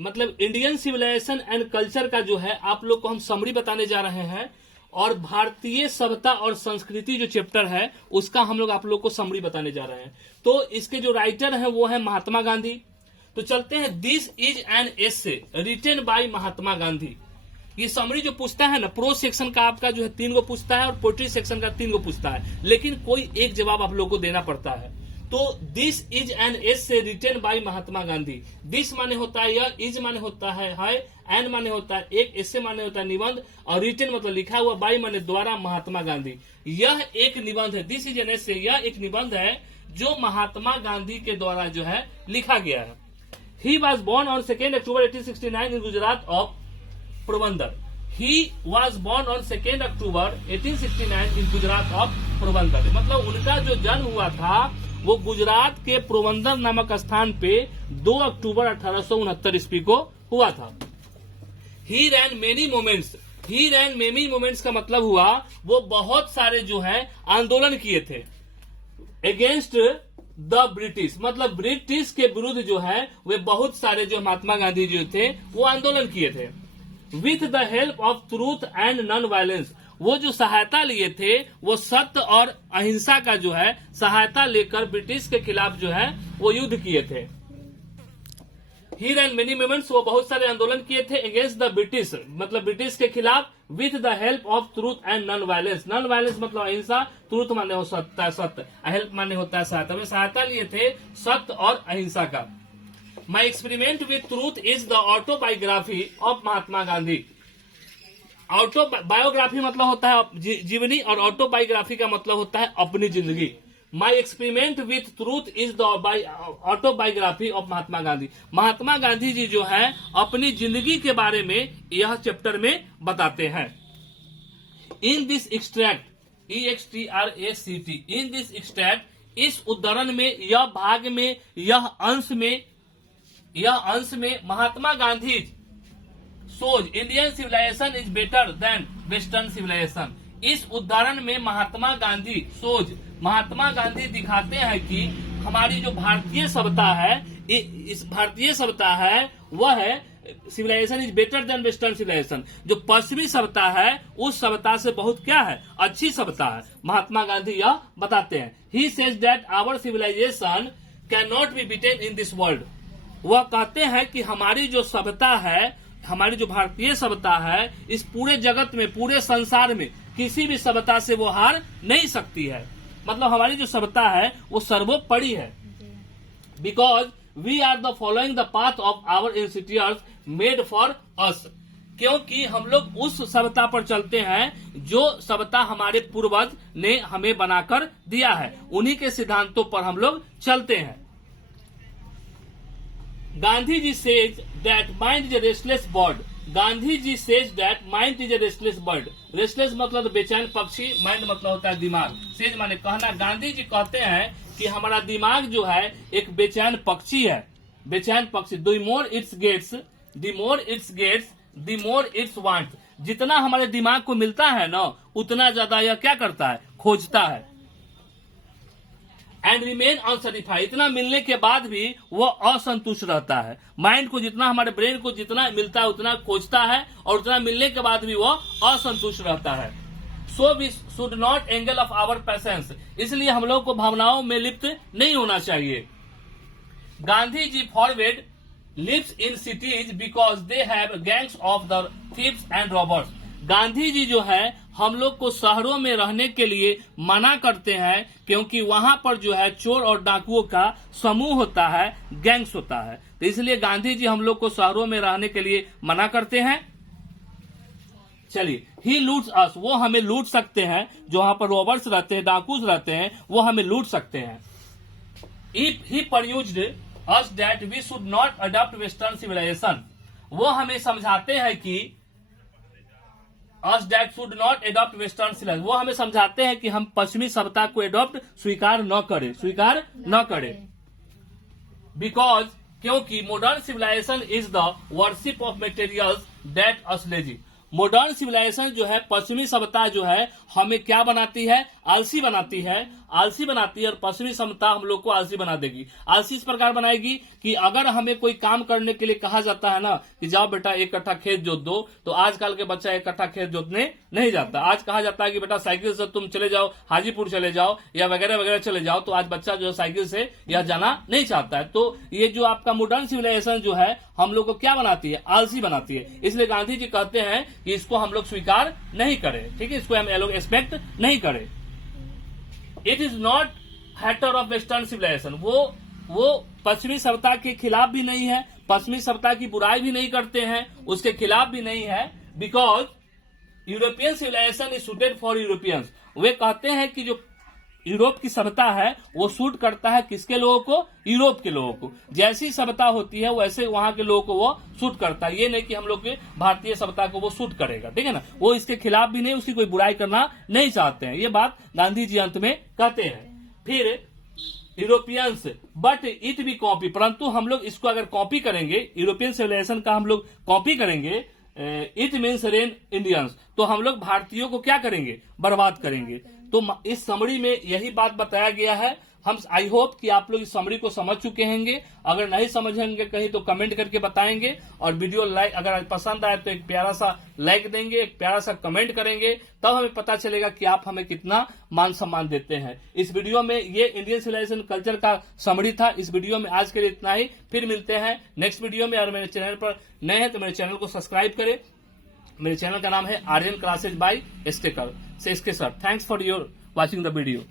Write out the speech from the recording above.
मतलब Indian civilisation and culture का जो है आप लोग को हम समरी बताने जा रहे हैं, और भारतीय सभ्यता और संस्कृति जो चैप्टर है उसका हम लोग आप लोग को समरी बताने जा रहे हैं। तो इसके जो राइटर हैं वो है महात्मा गांधी। तो चलते हैं, this is an essay written by Mahatma Gandhi. ये समरी जो पूछता है ना, प्रो सेक्शन का आपका जो है 3 गो पूछता है और पोएट्री सेक्शन का 3 गो पूछता है, लेकिन कोई एक जवाब आप लोग को देना पड़ता है। तो this is an essay written by Mahatma Gandhi. This माने होता है यह, इज माने होता है, एन माने होता है एक, एसे माने होता है निबंध, और रिटन मतलब लिखा हुआ, बाय माने द्वारा महात्मा गांधी। यह एक निबंध है, दिस इज एन एसे, यह एक निबंध है जो महात्मा गांधी के द्वारा जो है लिखा गया है। He was born on 2 October 1869 in Gujarat of Porbandar. He was born on 2 October 1869 in Gujarat of Porbandar. मतलब उनका जो जन्म हुआ था वो गुजरात के पोरबंदर नामक स्थान पे 2 अक्टूबर 1869 ईस्वी को हुआ था। He ran many movements। He ran many movements का मतलब हुआ वो बहुत सारे जो है आंदोलन किए थे अगेंस्ट द ब्रिटिश। मतलब ब्रिटिश के विरुद्ध जो है वे बहुत सारे जो महात्मा गांधी जो थे वो आंदोलन किए थे। With the help of truth and non violence. वो जो सहायता लिए थे वो सत्य और अहिंसा का जो है सहायता लेकर ब्रिटिश के खिलाफ जो है वो युद्ध किए थे। ही रैन मेनी मूवमेंट्स, वो बहुत सारे आंदोलन किए थे अगेंस्ट द ब्रिटिश, मतलब ब्रिटिश के खिलाफ। With the help of truth and non violence. Non violence मतलब अहिंसा, ट्रूथ माने हो सकता है सत्य, हेल्प माने होता है सहायता। वे सहायता लिए थे सत्य और अहिंसा का। माई experiment with truth is the autobiography of Mahatma Gandhi. Auto biography मतलब होता है जीवनी, और ऑटोबायोग्राफी का मतलब होता है अपनी जिंदगी। My experiment with truth is the autobiography of Mahatma Gandhi. Mahatma Gandhi ji जो है अपनी जिंदगी के बारे में यह चैप्टर में बताते हैं। In this extract, EXTRACT, in this extract, इस उद्धरण में, यह भाग में, यह अंश में Mahatma Gandhi says Indian civilization is better than western civilization. इस उदाहरण में महात्मा गांधी महात्मा गांधी दिखाते हैं कि हमारी जो भारतीय सभ्यता है, इस भारतीय सभ्यता है वह है civilisation is better than western civilisation. जो पश्चिमी सभ्यता है उस सभ्यता से बहुत क्या है, अच्छी सभ्यता है। महात्मा गांधी यह बताते हैं। He says that our civilisation can not be beaten in this world. वह कहते हैं कि हमारी जो सभ्यता है, हमारी जो भारतीय सभ्यता है, इस पूरे जगत में, पूरे संसार में किसी भी सभ्यता से वो हार नहीं सकती है। मतलब हमारी जो सभ्यता है वो सर्वोपरि है। Because we are the following the path of our ancestors made for us. क्योंकि हम लोग उस सभ्यता पर चलते हैं जो सभ्यता हमारे पूर्वज ने हमें बनाकर दिया है, उन्हीं के सिद्धांतों पर हम लोग चलते हैं। Gandhi ji says that mind is a restless bird. Gandhi ji says that mind is a restless bird. Restless मतलब बेचैन पक्षी, माइंड मतलब होता है दिमाग, सेज माने कहना। गांधी जी कहते हैं कि हमारा दिमाग जो है एक बेचैन पक्षी है, बेचैन पक्षी। The more it's gets, the more it's wants. जितना हमारे दिमाग को मिलता है ना, उतना ज्यादा यह क्या करता है, खोजता है। And remain unsatisfied. इतना मिलने के बाद भी वो असंतुष्ट रहता है। माइंड को जितना, हमारे ब्रेन को जितना मिलता है उतना खोजता है, और उतना मिलने के बाद भी वो असंतुष्ट रहता है। So we should not angle of our patience. इसलिए हम लोग को भावनाओं में लिप्त नहीं होना चाहिए। Gandhi ji forward lives in cities because they have gangs of the thieves and robbers. Gandhi ji जो है हम लोग को शहरों में रहने के लिए मना करते हैं, क्योंकि वहां पर जो है चोर और डाकुओं का समूह होता है, गैंग्स होता है। तो इसलिए गांधी जी हम लोग को शहरों में रहने के लिए मना करते हैं। चलिए, ही लूट्स अस, वो हमें लूट सकते हैं। जो वहां पर रॉबर्स रहते हैं, डाकूस रहते हैं, वो हमें लूट सकते हैं। If he persuaded us that we should not adopt western civilisation. वो हमें समझाते हैं कि us that should not adopt western civilisation. वो हमें समझाते हैं कि हम पश्चिमी सभ्यता को एडॉप्ट स्वीकार न करें। बिकॉज, क्योंकि modern civilisation is the worship of materials that us lazy. Modern civilisation जो है, पश्चिमी सभ्यता जो है हमें क्या बनाती है, आलसी बनाती है। आलसी बनाती है और पश्चिमी सभ्यता हम लोग को आलसी बना देगी। आलसी इस प्रकार बनाएगी कि अगर हमें कोई काम करने के लिए कहा जाता है ना कि जाओ बेटा 1 कट्ठा खेत जोत दो, तो आजकल के बच्चा 1 कट्ठा खेत जोतने नहीं जाता। आज कहा जाता है कि बेटा साइकिल से तुम चले जाओ, हाजीपुर चले जाओ या वगैरह वगैरह चले जाओ, तो आज बच्चा जो है साइकिल से यह जाना नहीं चाहता है। तो ये जो आपका मॉडर्न सिविलाइजेशन जो है हम लोग को क्या बनाती है, आलसी बनाती है। इसलिए गांधी जी कहते हैं कि इसको हम लोग स्वीकार नहीं करें, ठीक है, इसको हम लोग एक्सपेक्ट नहीं करें। It is not hater of western civilisation, वो पश्चिमी सभ्यता के खिलाफ भी नहीं है, पश्चिमी सभ्यता की बुराई भी नहीं करते हैं, उसके खिलाफ भी नहीं है। Because European civilization is suited for Europeans. वे कहते हैं कि जो यूरोप की सभ्यता है वो सूट करता है किसके लोगों को, यूरोप के लोगों को। जैसी सभ्यता होती है वैसे वहां के लोगों को वो सूट करता है। ये नहीं कि हम लोग के भारतीय सभ्यता को वो सूट करेगा, ठीक है ना। वो इसके खिलाफ भी नहीं, उसकी कोई बुराई करना नहीं चाहते हैं। ये बात गांधी जी अंत में कहते हैं। फिर Europeans but it be copy, परंतु हम लोग इसको अगर कॉपी करेंगे, यूरोपियन सिविलाइजेशन का हम लोग कॉपी करेंगे, इट मीन्स रेन इंडियंस, तो हम लोग भारतीयों को क्या करेंगे, बर्बाद करेंगे। तो इस समरी में यही बात बताया गया है। हम आई होप कि आप लोग इस समरी को समझ चुके होंगे। अगर नहीं समझेंगे कहीं तो कमेंट करके बताएंगे, और वीडियो लाइक अगर पसंद आए तो एक प्यारा सा लाइक देंगे, एक प्यारा सा कमेंट करेंगे, तब हमें पता चलेगा कि आप हमें कितना मान सम्मान देते हैं। इस वीडियो में ये इंडियन सिविलाइजेशन कल्चर का समरी था। इस वीडियो में आज के लिए इतना ही, फिर मिलते हैं नेक्स्ट वीडियो में। और मेरे चैनल पर नए हैं तो मेरे चैनल को सब्सक्राइब करें। मेरे चैनल का नाम है Aryan classes by SK sir. Thanks for your watching the video.